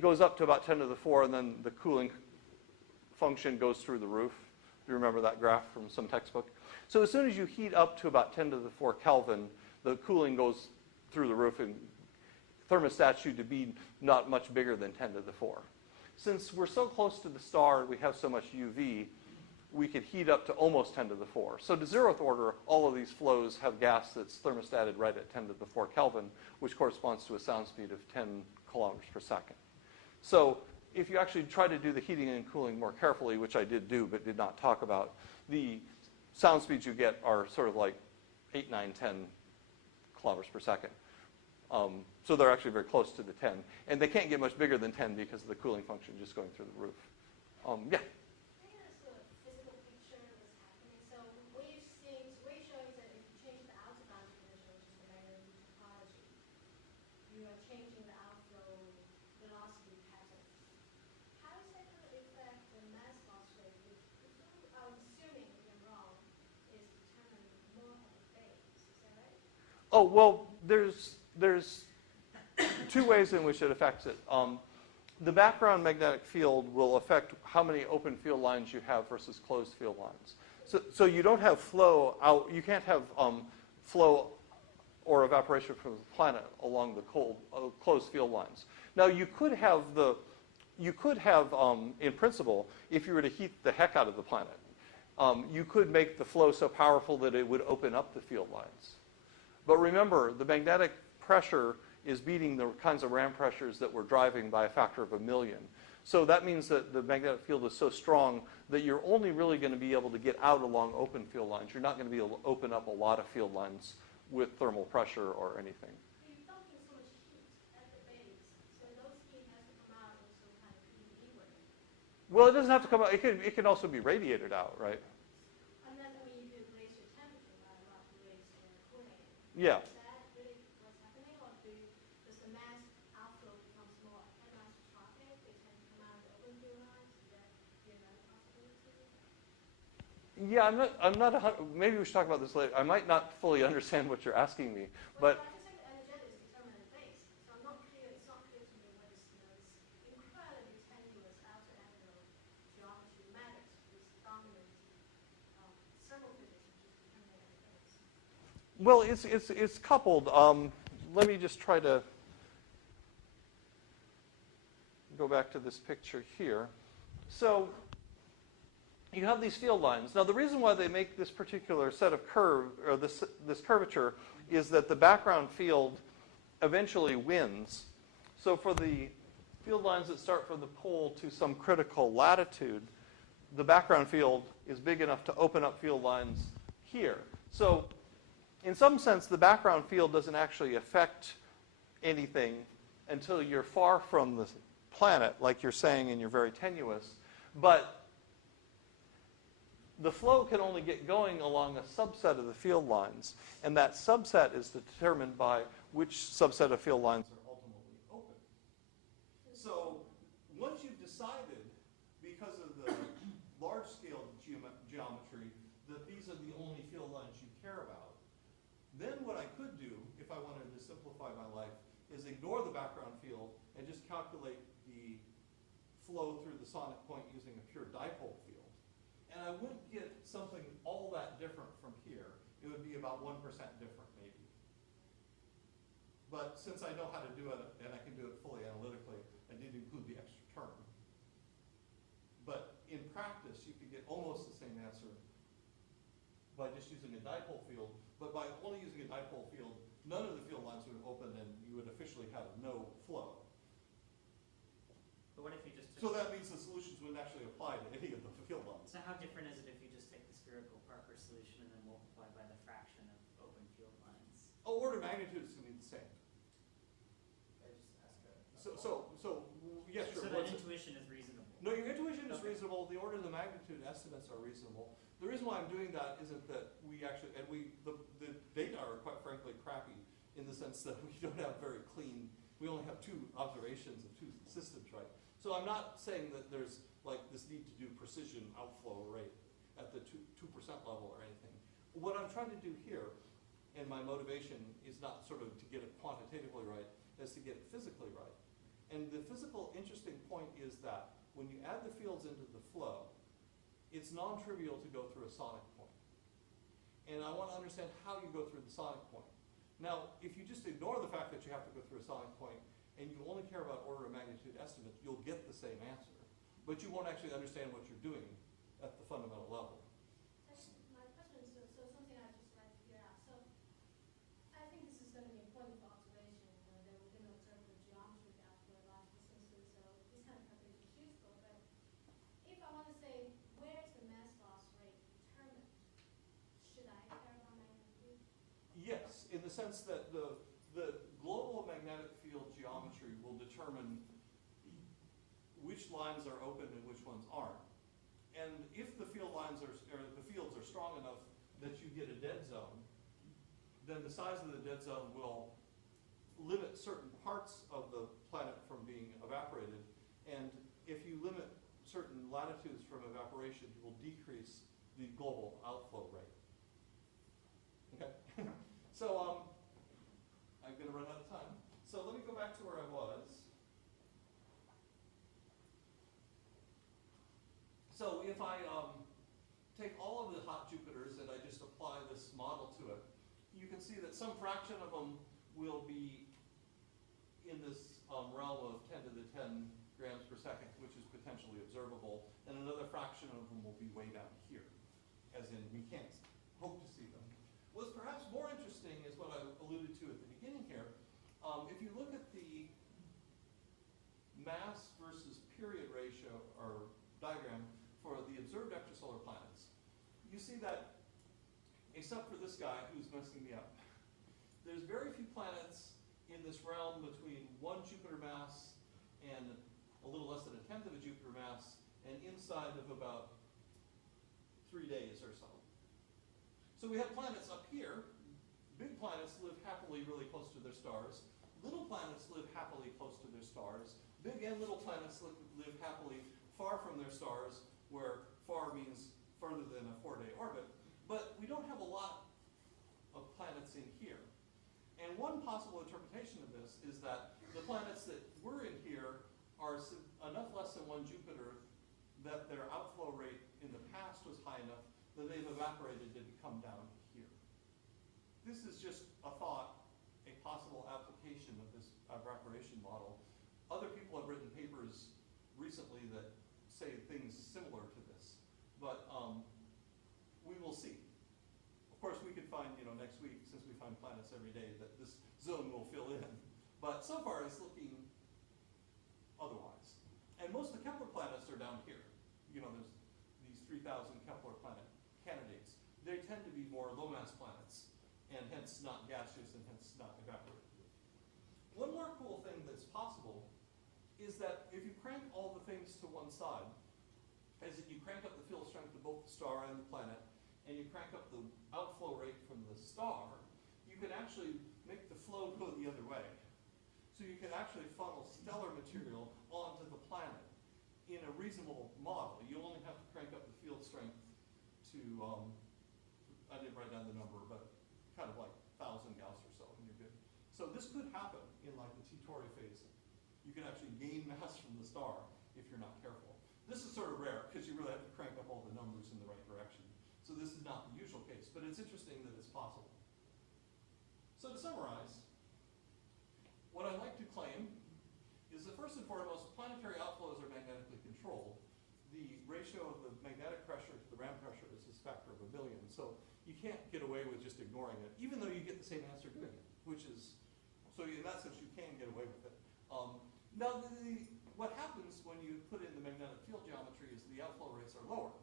goes up to about 10 to the 4, and then the cooling function goes through the roof. Do you remember that graph from some textbook? So as soon as you heat up to about 10 to the 4 Kelvin, the cooling goes through the roof, and thermostats you to be not much bigger than 10 to the 4. Since we're so close to the star and we have so much UV, we could heat up to almost 10 to the 4. So to 0th order, all of these flows have gas that's thermostated right at 10 to the 4 Kelvin, which corresponds to a sound speed of 10 kilometers per second. So if you actually try to do the heating and cooling more carefully, which I did do but did not talk about, the sound speeds you get are sort of like 8, 9, 10 kilometers per second. So they're actually very close to the 10. And they can't get much bigger than 10 because of the cooling function just going through the roof. Yeah? I think that's the physical picture that's happening. So what you're seeing, so what you're showing is that if you change the outer boundary condition, which is the magnetic topology, you are changing the outflow velocity pattern. How is that going to affect the mass loss rate, which I'm assuming, if I'm wrong, is determined more at the base. Is that right? Oh, well, there's 2 ways in which it affects it. The background magnetic field will affect how many open field lines you have versus closed field lines. So you don't have flow out. You can't have flow or evaporation from the planet along the closed field lines. Now you could have in principle, if you were to heat the heck out of the planet, you could make the flow so powerful that it would open up the field lines. But remember, the magnetic pressure is beating the kinds of ram pressures that we're driving by a factor of 1,000,000. So that means that the magnetic field is so strong that you're only really going to be able to get out along open field lines. You're not going to be able to open up a lot of field lines with thermal pressure or anything. You're dumping so much heat at the base, so those heat has to come out also kind of PV way. Well, it doesn't have to come out. It can also be radiated out, right? And then, I mean, you could raise your temperature by a lot to raise the cooling. Yeah. Is that really what's happening, or does the mass outflow becomes more anisotropic? They tend to come out of the open field lines? Is that be another possibility? Yeah, maybe we should talk about this later. I might not fully understand what you're asking me, Well, but I just think the energetics determine the base. So it's not clear to me what is this incredibly tenuous outer angle geometry matters. This dominant thermal physics which is determining the base. well, it's coupled. Let me just try to go back to this picture here. So you have these field lines. Now, the reason why they make this particular set of this curvature is that the background field eventually wins. So for the field lines that start from the pole to some critical latitude, the background field is big enough to open up field lines here. So in some sense, the background field doesn't actually affect anything until you're far from the planet, like you're saying, and you're very tenuous. But the flow can only get going along a subset of the field lines, and that subset is determined by which subset of field lines are ultimately open. So once you've decided, because of the large-scale geometry, that these are the only field lines you care about, then what I could do, if I wanted to simplify my life, is ignore the background field and just calculate the flow through the sonic point using a pure dipole field. And I wouldn't get something all that different from here. It would be about 1% different, maybe. But since I know how to do it, and I can do it fully analytically, I did include the extra term. But in practice, you could get almost the same answer by just using a dipole field. But by only using a dipole field, none of the field lines would open, and you would officially have no flow. But what if you just So that means the solutions wouldn't actually apply to any of the field lines. So how different is it if you just take the spherical Parker solution and then multiply by the fraction of open field lines? Oh, order of magnitude is going to be the same. I just asked that. Yes, sure. So that intuition is reasonable. No, your intuition is Okay. reasonable. The order of the magnitude estimates are reasonable. The reason why I'm doing that isn't that we actually, and the data are quite frankly crappy in the sense that we don't have very clean, we only have 2 observations of 2 systems, right? So I'm not saying that there's like this need to do precision outflow rate at the 2% level or anything. What I'm trying to do here, and my motivation is not sort of to get it quantitatively right, is to get it physically right. And the physical interesting point is that when you add the fields into the flow, it's non-trivial to go through a sonic point. And I want to understand how you go through the sonic point. Now, if you just ignore the fact that you have to go through a sonic point, and you only care about order of magnitude estimates, you'll get the same answer. But you won't actually understand what you're doing at the fundamental level. My question is so something I'd just like to figure out. So I think this is going to be important for observation, that we're going to observe the geometry after large distances, so this kind of calculation is useful. But if I want to say, where is the mass loss rate determined? Should I care about magnitude? Yes, in the sense that the global magnetic field geometry will determine which lines are open and which ones aren't. And if the field lines or the fields are strong enough that you get a dead zone, then the size of the dead zone will limit certain parts of the planet from being evaporated. And if you limit certain latitudes from evaporation, you will decrease the global outflow rate. Okay? So I'm going to run out of time. So let me go back to where I was. So if I take all of the hot Jupiters and I just apply this model to it, you can see that some fraction of them will be in this realm of 10 to the 10 grams per second, which is potentially observable, and another fraction of them will be way down here, as in we can't hope to see them. What's perhaps more interesting is what I alluded to at the beginning here. If you look at the mass versus period ratio or diagram for the observed extrasolar planets, you see that, except for this guy who's messing me up, there's very few planets in this realm between 1 Jupiter mass and a little less than a tenth of a Jupiter mass, and inside of about 3 days or so. So we have planets up here. Big planets live happily really close to their stars. Little planets live happily close to their stars. Big and little planets live happily far from their stars, where far means further than a 4-day orbit. But we don't have a lot of planets in here. And one possible interpretation of this is that the planets that were in here are enough less than 1 Jupiter that their outflow rate in the past was high enough that they've evaporated and come down here. This is just a thought, a possible application of this evaporation model. Other people have written papers recently that say things similar to this, but we will see. Of course, we could find, next week, since we find planets every day, that this zone will fill in. But so far, it's looking otherwise. And most of the Kepler planets are down here. There's these 3,000 Kepler planet candidates. They tend to be more low-mass planets, and hence not gaseous and hence not evaporative. One more cool thing that's possible is that if you crank all the things to one side, as if you crank up the field strength of both the star and the planet, and you crank up the outflow rate from the star, you can actually make the flow go the other way. So you can actually funnel stellar material onto the planet in a reasonable model. You only have to crank up the field strength to, I didn't write down the number, but kind of like 1,000 Gauss or so, and you're good. So this could happen in like the T Tauri phase. You can actually gain mass from the star if you're not careful. This is sort of rare because you really have to crank up all the numbers in the right direction. So this is not the usual case, but it's interesting that it's possible. So to summarize, what I'd like to claim is that first and foremost, planetary outflows are magnetically controlled. The ratio of the magnetic pressure to the ram pressure is this factor of 1 billion. So you can't get away with just ignoring it, even though you get the same answer doing it, which is, so in that sense, you can get away with it. Now, what happens when you put in the magnetic field geometry is the outflow rates are lower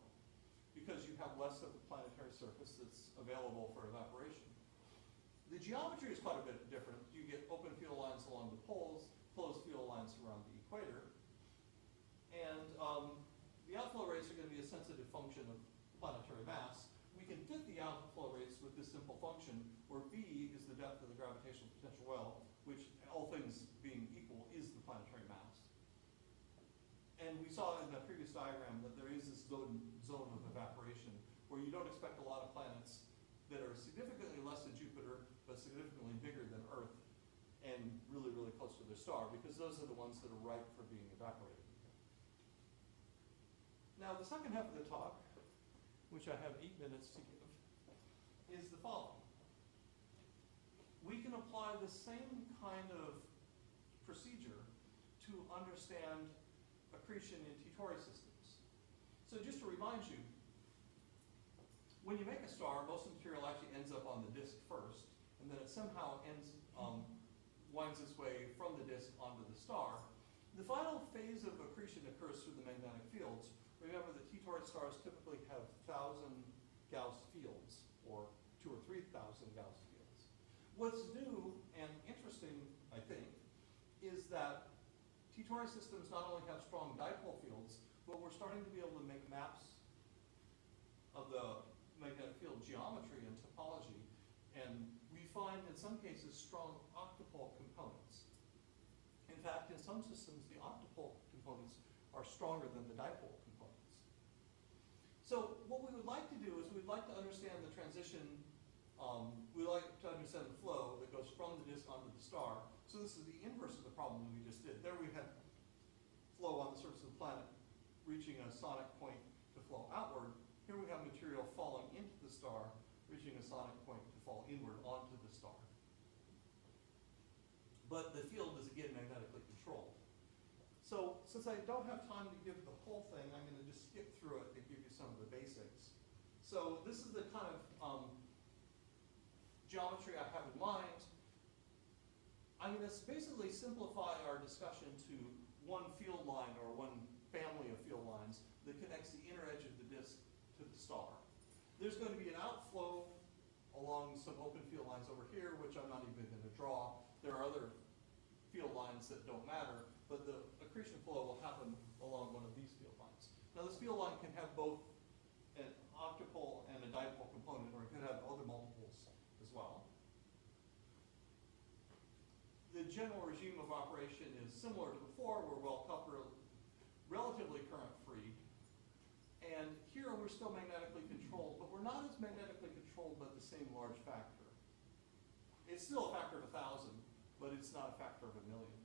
because you have less of the planetary surface that's available for evaporation. The geometry is quite a bit different. You get open field lines along the poles, closed field lines around the equator, and the outflow rates are going to be a sensitive function of planetary mass. We can fit the outflow rates with this simple function, where V is the depth of the gravitational potential well, which, all things being equal, is the planetary mass. And we saw in the previous diagram that there is this zone of evaporation where you don't expect a lot of planets that are significantly less than Jupiter, but significantly bigger than Earth, and really, really close to their star, because those are the ones that are ripe for being evaporated. Now, the second half of the talk, which I have 8 minutes to give, is the following. We can apply the same kind of procedure to understand accretion in T Tauri systems. So just to remind you, when you make a star, most of the material actually ends up on the disk first, and then it somehow winds its way from the disk onto the star. The final phase of accretion occurs through the magnetic fields. Remember that T Tauri stars typically have 1,000 Gauss fields, or 2,000 or 3,000 Gauss fields. What's new and interesting, I think, is that T Tauri systems not only have strong dipole fields, but we're starting to be able to make maps of the magnetic field geometry and topology, and we find in some cases strong octupole components. In fact, in some systems, the octupole components are stronger than the dipole components. So what we would like to do is we'd like to understand the transition, we like to understand the flow that goes from the disk onto the star. So this is the inverse of the problem we just did. There we had flow on the surface of the planet reaching a sonic point to flow outward. Here we have material falling into the star, reaching a sonic point to fall inward onto the star. But the field is again magnetically controlled. So since I don't have time to give the whole thing, I'm going to just skip through it and give you some of the basics. So this is the kind of geometry I have in mind. I'm going to basically simplify our discussion to one field line or one family of field lines that connects the inner edge of the disk to the star. There's going to be an outflow along some open field lines over here. here, which I'm not even going to draw. There are other field lines that don't matter, but the accretion flow will happen along one of these field lines. Now this field line can have both an octupole and a dipole component, or it could have other multiples as well. The general regime of operation is similar to before. We're well coupled, relatively current free. And here we're still magnetically controlled, but we're not as magnetically controlled by the same large factor. It's still a factor of 1,000, but it's not a factor of 1,000,000.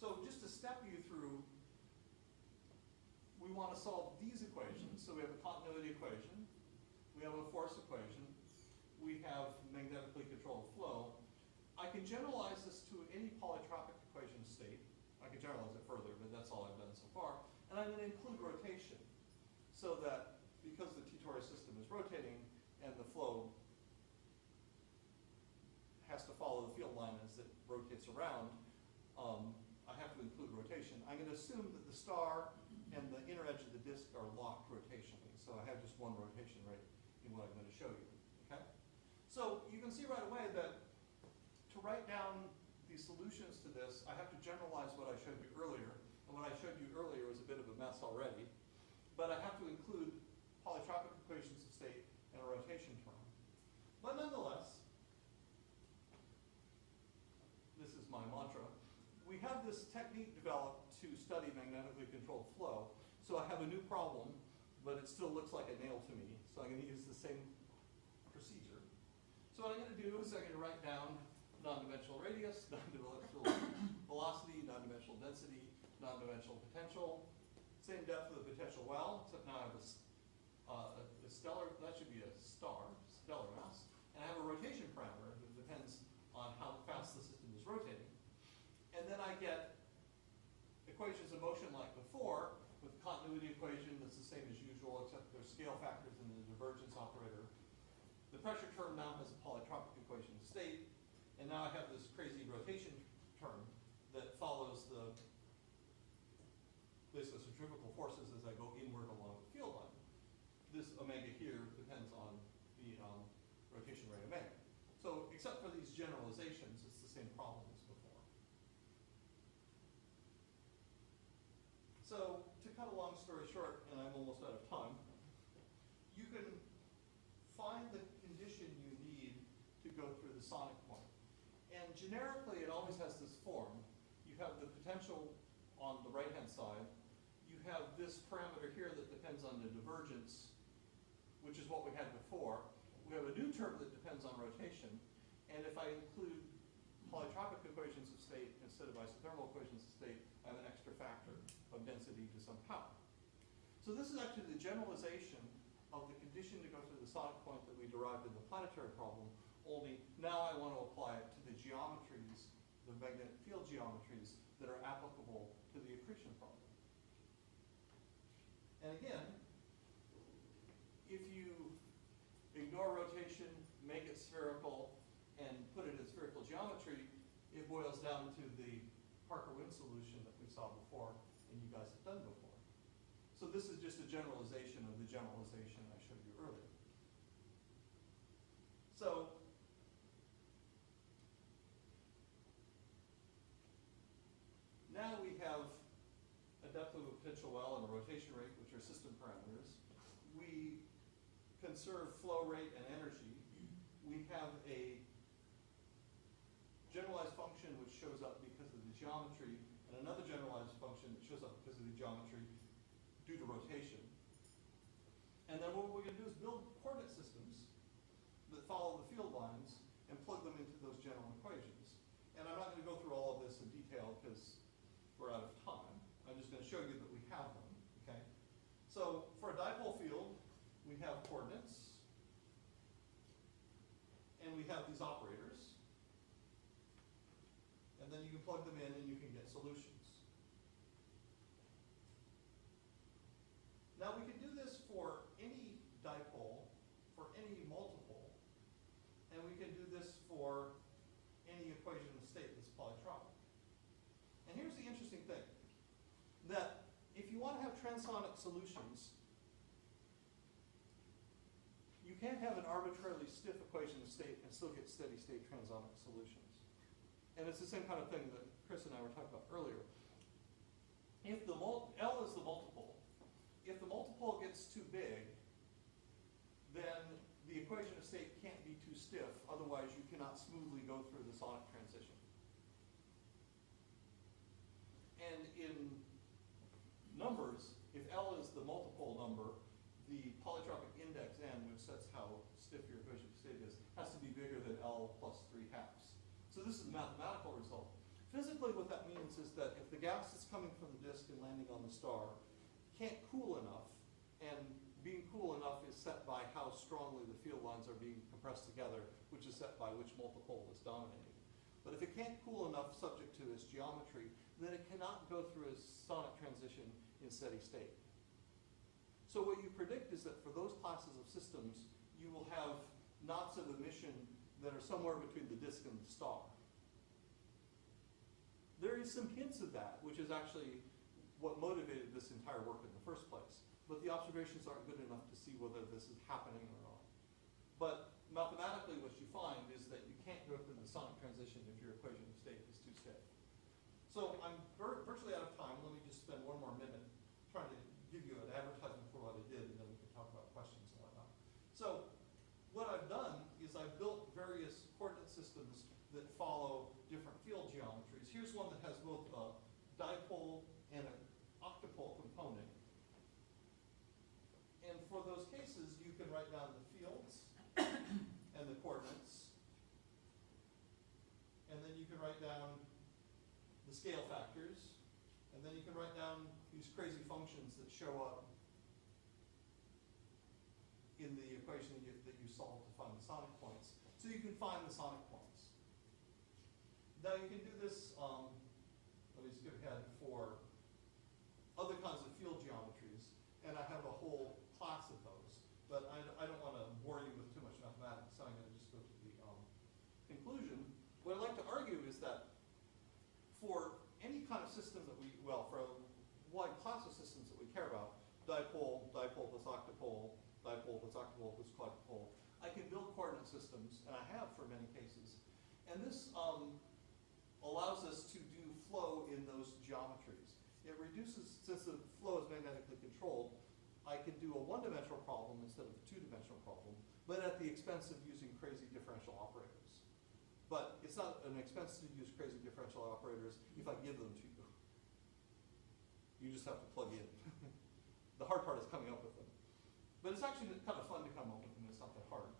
So just to step you through, we want to solve these equations. So we have a continuity equation, we have a force equation, we have magnetically controlled flow. I can generalize this to any polytropic equation state. I can generalize it further, but that's all I've done so far. And I'm going to include rotation, so that because the T Tauri system is rotating and the flow has to follow the field line as it rotates around, I have to include rotation. I'm going to assume that the star and the inner edge of the disk are locked rotationally. So I have just one rotation rate in what I'm going to show you. Okay? So you can see right away that to write down the solutions to this, I have to generalize what I showed you earlier. And what I showed you earlier was a bit of a mess already. But I have to include polytropic equations of state and a rotation term. But nonetheless, this is my mantra. We have this technique developed to study magnetically controlled flow. So I have a new problem, but it still looks like a nail to me. So I'm going to use the same procedure. So what I'm going to do is I'm going to write down non-dimensional radius, non-dimensional velocity, non-dimensional density, non-dimensional potential. Same depth of the potential well, except now I have a stellar, that should be a star, stellar mass. And I have a rotation parameter that depends on how fast the system is rotating. And then I get equations of motion like before, with a continuity equation that's the same as usual, except there's scale factors in the divergence operator. The pressure term now has a polytropic equation of state. And now I have this crazy rotation term that follows the basically centrifugal forces as I go inward along the field line. This omega here depends on the rotation rate omega. So except for these generalizations, it's the same problem as before. So to cut a long story short, and I'm almost out of time, you can find the condition you need to go through the sonic point. And generically, it always has this form. You have the potential on the right-hand side. You have this parameter here that depends on the divergence, which is what we had before. We have a new term that depends on rotation. And if I include polytropic equations of state instead of isothermal equations of state, I have an extra factor of density to some power. So this is actually the generalization of the condition to go through the sonic point that we derived in the planetary problem, only now I want to apply it to the geometries, the magnetic field geometries that are applicable to the accretion problem. And again, if you ignore rotation, make it spherical, and put it in spherical geometry, it boils down to the Parker-Winn solution that we saw before and you guys have done before. So this is just a generalization of the generalization I showed you earlier. So now we have a depth of a potential well and a rotation rate, which are system parameters. We conserve flow rate and energy. We have a generalized function which shows up because of the geometry, and another generalized function that shows up because of the geometry due to rotation. And then what we're going to do is build coordinate systems that follow the field lines and plug them into those general equations. And I'm not going to go through all of this in detail because we're out of time. I'm just going to show you that we have them. Okay? So for a dipole field, we have coordinates, and we have these operators. And then you can plug them in and you can get solutions. Now we can do this for any dipole, for any multiple, and we can do this for any equation of state that's polytropic. And here's the interesting thing, that if you want to have transonic solutions, you can't have an arbitrarily stiff equation of state and still get steady state transonic solutions. And it's the same kind of thing that Chris and I were talking about earlier. If the L is the multiple, if the multiple gets too big, then the equation of state can't be too stiff, otherwise you cannot smoothly go through the sonic transition. And in numbers, if L is the multiple number, the polytropic index n, which sets how stiff your equation of state is, has to be bigger than L plus 3/2. So this is a mathematical result. Physically, what that means is that if the gas that's coming from the disk and landing on the star can't cool enough, and being cool enough is set by how strongly the field lines are being compressed together, which is set by which multiple is dominating. But if it can't cool enough subject to its geometry, then it cannot go through a sonic transition in steady state. So what you predict is that for those classes of systems, you will have knots of emission that are somewhere between the disk and the star. There is some hints of that, which is actually what motivated this entire work in the first place. But the observations aren't good enough to see whether this is happening or not. But mathematically, what you find is that you can't go through the sonic transition if your equation of state is too stiff. So I'm virtually out of time. Let me just spend one more minute trying to give you an advertisement for what I did, and then we can talk about questions and whatnot. So what I've done is I've built various coordinate systems that follow different field geometries. Here's one that has both a dipole and an octupole component. And for those cases, you can write down the fields and the coordinates. And then you can write down the scale factors. And then you can write down these crazy functions that show up in the equation that you solve to find the sonic points. So you can find the sonic points. Now you can do this, let me skip ahead, for other kinds of field geometries. And I have a whole class of those. But I don't want to bore you with too much mathematics, so I'm going to just go to the conclusion. What I'd like to argue is that for any kind of system that we, well, for a wide class of systems that we care about, dipole, dipole plus octupole, dipole plus octupole plus quadrupole, I can build coordinate systems, and I have for many cases. And this allows us to do flow in those geometries. It reduces, since the flow is magnetically controlled, I can do a one-dimensional problem instead of a two-dimensional problem, but at the expense of using crazy differential operators. But it's not an expense to use crazy differential operators if I give them to you. You just have to plug in. The hard part is coming up with them. But it's actually kind of fun to come up with them. It's not that hard.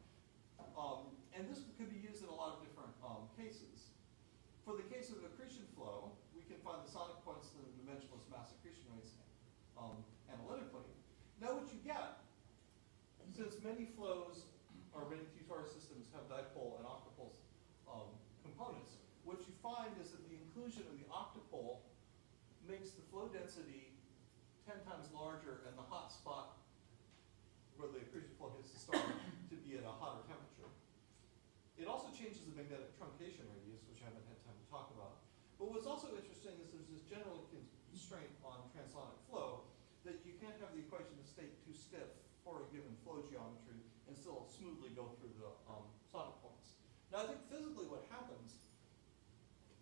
And this could be used in a lot of different cases. For the case of accretion flow, we can find the sonic points in the dimensionless mass accretion rates analytically. Now what you get, since many flows or many T Tauri systems have dipole and octupole components, what you find is that the inclusion of the octupole makes the flow density 10 times larger and the hot spot where the accretion flow hits the star to be at a hotter temperature. It also changes the magnetic truncation radius, which I haven't had time to talk about. But what's also interesting is there's this general constraint on transonic flow that you can't have the equation of state too stiff for a given flow geometry and still smoothly go through the sonic points. Now I think physically what happens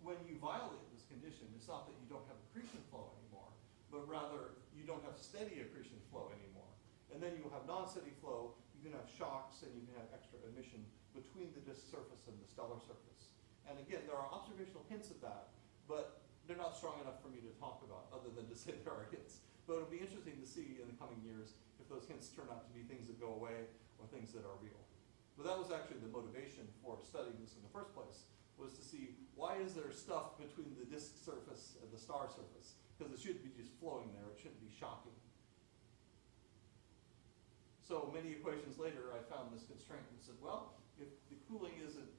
when you violate this condition is not that you don't have accretion flow anymore, but rather you don't have steady accretion flow anymore. And then you have non-steady flow, you can have shocks, and you can have extra emission between the disk surface and the stellar surface. And again, there are observational hints of that, but they're not strong enough for me to talk about, other than to say there are hints. But it'll be interesting to see in the coming years if those hints turn out to be things that go away or things that are real. But that was actually the motivation for studying this in the first place, was to see why is there stuff between the disk surface and the star surface? Because it shouldn't be just flowing there, it shouldn't be shocking. So many equations later, I found this constraint and said, well, if the cooling isn't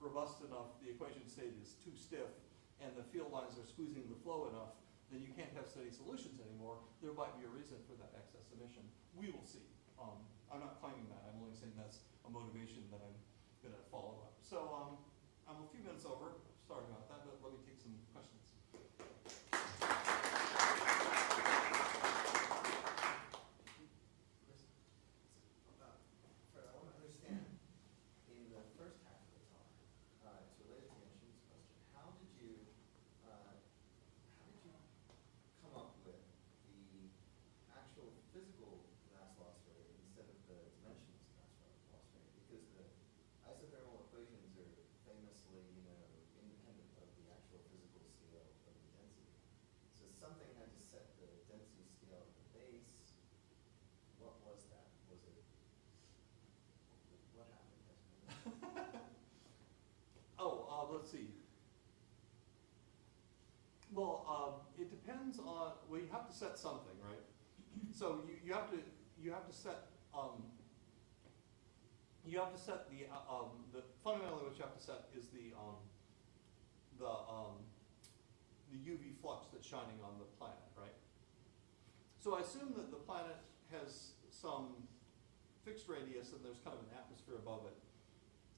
robust enough, the equation state is too stiff, and the field lines are squeezing the flow enough, then you can't have steady solutions anymore. There might be a reason for that excess emission. We will see. I'm not claiming that. I'm only saying that's a motivation that I'm going to follow up. So I'm a few minutes over. Sorry about that, but let me take some questions. Fred, I want depends on, well, you have to set something, right? So you have to set fundamentally what you have to set is the UV flux that's shining on the planet, right? So I assume that the planet has some fixed radius and there's kind of an atmosphere above it.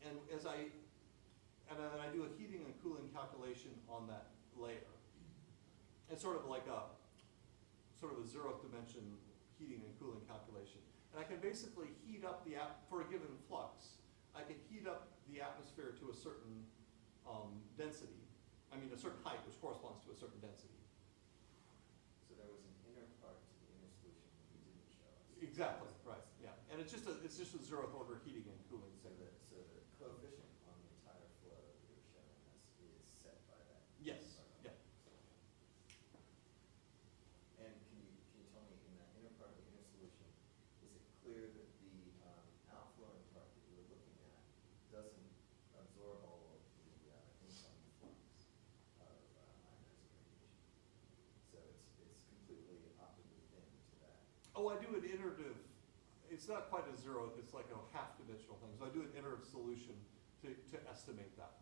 And then I do a heating and cooling calculation on that layer. It's sort of like a zeroth dimension heating and cooling calculation. And I can basically heat up for a given flux, I can heat up the atmosphere to a certain density. I mean, a certain height, which corresponds to a certain density. So there was an inner part to the inner solution that you didn't show us. Exactly, right, yeah. And it's just a zeroth order heating and cooling So thing. the coefficient on the entire flow that you're showing us is set by that. Yes, yeah. And can you tell me, in that inner part of the inner solution, is it clear that the outflowing part that you were looking at doesn't absorb all of the incoming flux of ionizing radiation? So it's completely optically thin to that. Oh, I do an iterative. It's not quite a zeroth, it's like a half-dimensional thing. So I do an iterative solution to estimate that.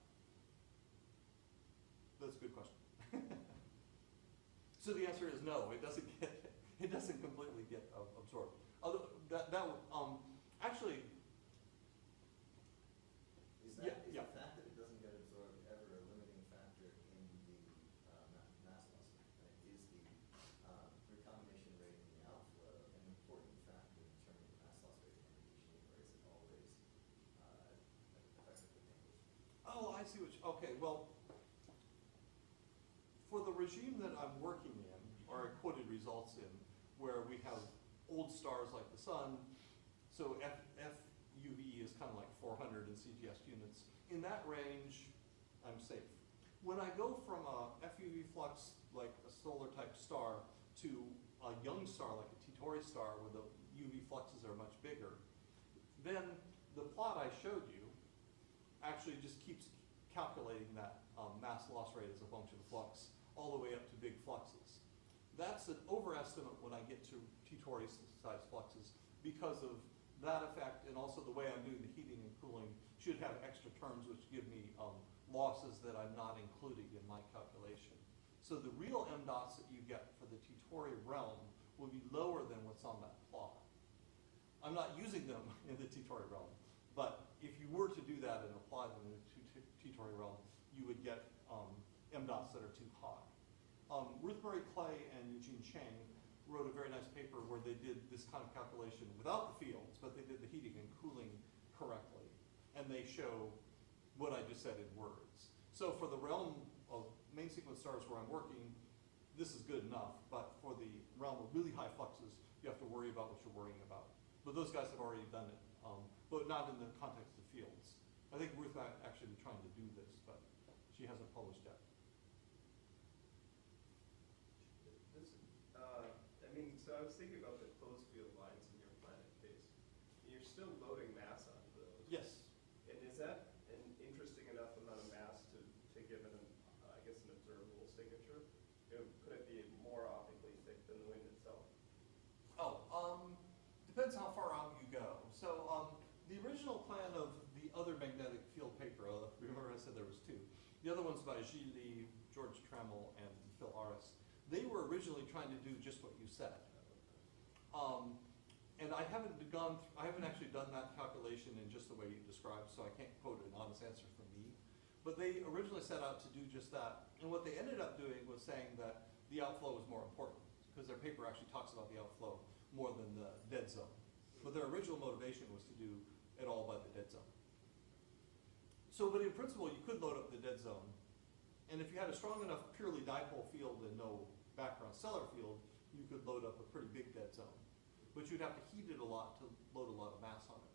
That's a good question. So the answer is no, it doesn't completely get absorbed. Although actually, Is Yeah, the yeah. fact that it doesn't get absorbed ever a limiting factor in the mass loss rate? Is the recombination rate in the outflow an important factor in determining the mass loss rate of radiation, or is it always effectively negligible? oh, I see okay, well, for the regime that I'm working in, or I quoted results in, where we have old stars like the sun, so FUV is kind of like 400 in CGS units. In that range, I'm safe. When I go from a FUV flux like a solar type star to a young star like a T Tauri star where the UV fluxes are much bigger, then the plot I showed you actually just keeps calculating that mass loss rate as a function of flux all the way up to big fluxes. That's an overestimate when I get to T Tauri size fluxes because of that effect, and also the way I'm doing the heating and cooling should have extra terms which give me losses that I'm not including in my calculation. So the real M dots that you get for the T Tauri realm will be lower than what's on that plot. I'm not using them in the T Tauri realm, but if you were to do that and apply them in the T Tauri realm, you would get M dots that are too high. Ruth Murray Clay and Eugene Chang wrote a very nice paper where they did this kind of calculation without the fields, but they did the heating and cooling correctly. And they show what I just said in words. So for the realm of main sequence stars where I'm working, this is good enough. But for the realm of really high fluxes, you have to worry about what you're worrying about. But those guys have already done it, but not in the context of fields. I think Ruth might actually be trying to do this, but she hasn't published yet. So I was thinking about the closed field lines in your planet case. You're still loading mass onto those. Yes. And is that an interesting enough amount of mass to give it an observable signature? Could it be more optically thick than the wind itself? Depends how far out you go. So the original plan of the other magnetic field paper, remember I said there was two. The other one's by Gilles Lee, George Trammell, and Phil Aris. They were originally trying to do just what you said. And I haven't actually done that calculation in just the way you described, so I can't quote an honest answer from me. But they originally set out to do just that. And what they ended up doing was saying that the outflow was more important, because their paper actually talks about the outflow more than the dead zone. But their original motivation was to do it all by the dead zone. So, but in principle, you could load up the dead zone. And if you had a strong enough purely dipole field and no background stellar field, you could load up a pretty big dead zone. But you'd have to heat it a lot to load a lot of mass on it.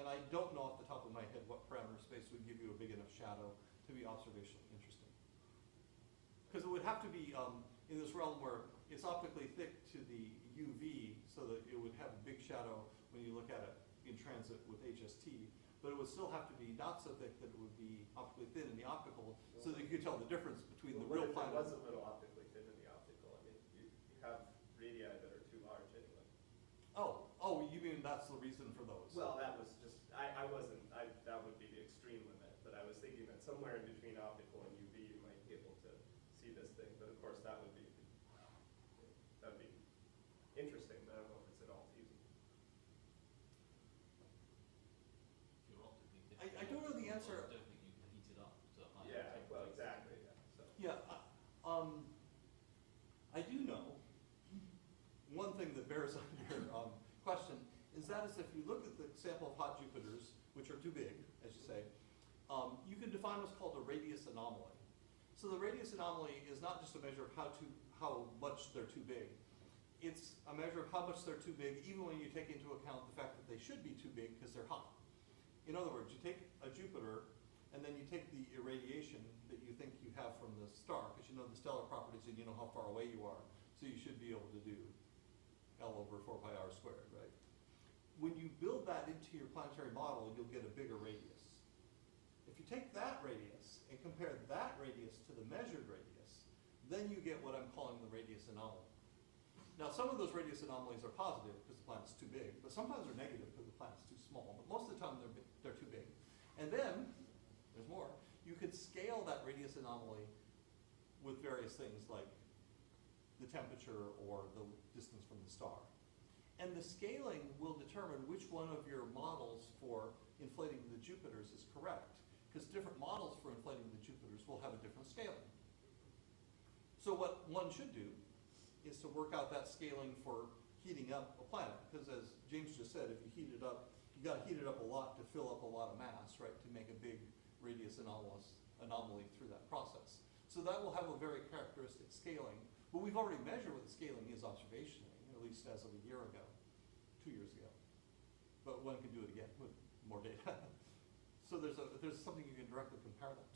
And I don't know off the top of my head what parameter space would give you a big enough shadow to be observationally interesting. Because it would have to be in this realm where it's optically thick to the UV, so that it would have a big shadow when you look at it in transit with HST. But it would still have to be not so thick that it would be optically thin in the optical, so that you could tell the difference between the real planet. What if it was a little optically thin in the optical? Oh, you mean that's the reason for those? Well, that was just, I wasn't, that would be the extreme limit, but I was thinking that somewhere in between optical and UV, you might be able to see this thing, but of course that would be interesting, but I don't know if it's at all feasible. If you're optically I don't know the answer. I don't think you can heat it up to high Yeah, well, temperatures. exactly, yeah, so. Yeah, I do know one thing that bears on your question is that if you look at the sample of hot Jupiters, which are too big, as you say, you can define what's called a radius anomaly. So the radius anomaly is not just a measure of how much they're too big. It's a measure of how much they're too big, even when you take into account the fact that they should be too big because they're hot. In other words, you take a Jupiter, and then you take the irradiation that you think you have from the star, because you know the stellar properties and you know how far away you are. So you should be able to do L over 4 pi r squared, right? When you build that into your planetary model, you'll get a bigger radius. If you take that radius and compare that radius to the measured radius, then you get what I'm calling the radius anomaly. Now, some of those radius anomalies are positive because the planet's too big, but sometimes they're negative because the planet's too small. But most of the time, they're too big. And then, there's more, you could scale that radius anomaly with various things like the temperature or the distance from the star. And the scaling will determine which one of your models for inflating the Jupiters is correct, because different models for inflating the Jupiters will have a different scaling. So what one should do is to work out that scaling for heating up a planet, because as James just said, if you heat it up, you got to heat it up a lot to fill up a lot of mass, right, to make a big radius anomaly through that process. So that will have a very characteristic scaling, but we've already measured what the scaling is observationally, at least as of a year ago, 2 years ago. But one can do it again with more data. So there's something you can directly compare that to.